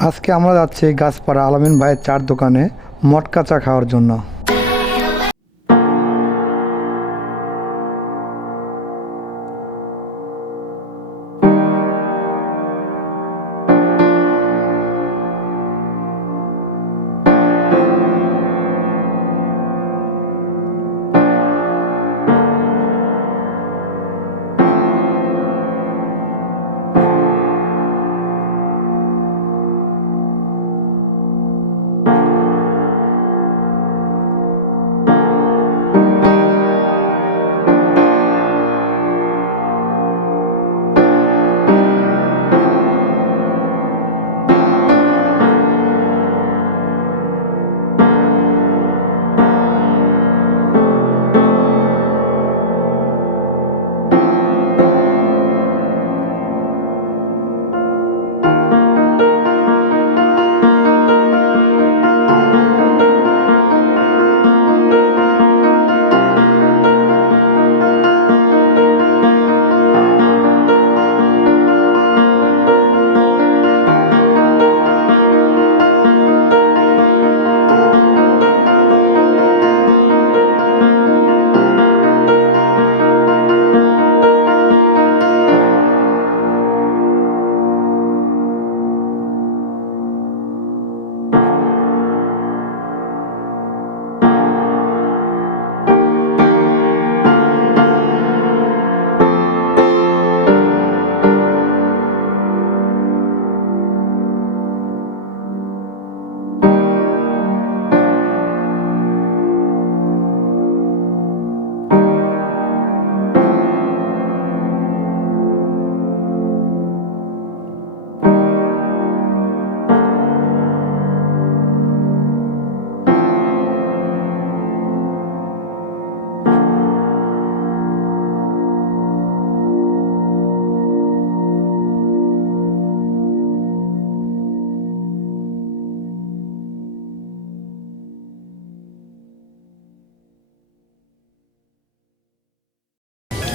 আজকে আমরা যাচ্ছি গাছপাড়া আলামিন ভাইয়ের চার দোকানে মটকা চা খাওয়ার জন্য।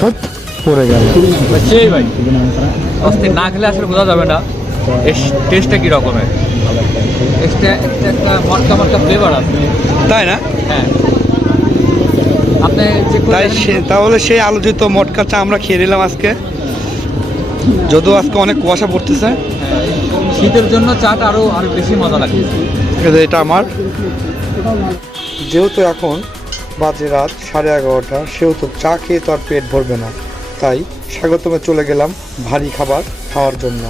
ধুৎ, পড়ে গেল। সেই ভাই। অস্থির না খেলে আসলে বোঝা যাবে না। টেস্টটা কি রকমের টেস্টটা একটা একটা মটকা মটকা ফ্লেভার আছে। তাই না? হ্যাঁ। আপনি করে তাই সে- তাহলে সেই আলোচিত মটকা চা আমরা খেয়ে নিলাম আজকে। যদিও আজকে অনেক কুয়াশা পড়তেছে। হ্যাঁ, শীতের জন্য চাটা আরও আরও বেশি মজা লাগে এটা আমার। যেহেতু এখন বাজে রাত, সাড়ে এগারোটা। সেহেতু চা খেয়ে তো আর পেট ভরবে না। তাই স্বাগতমে চলে গেলাম ভারী খাবার খাওয়ার জন্য।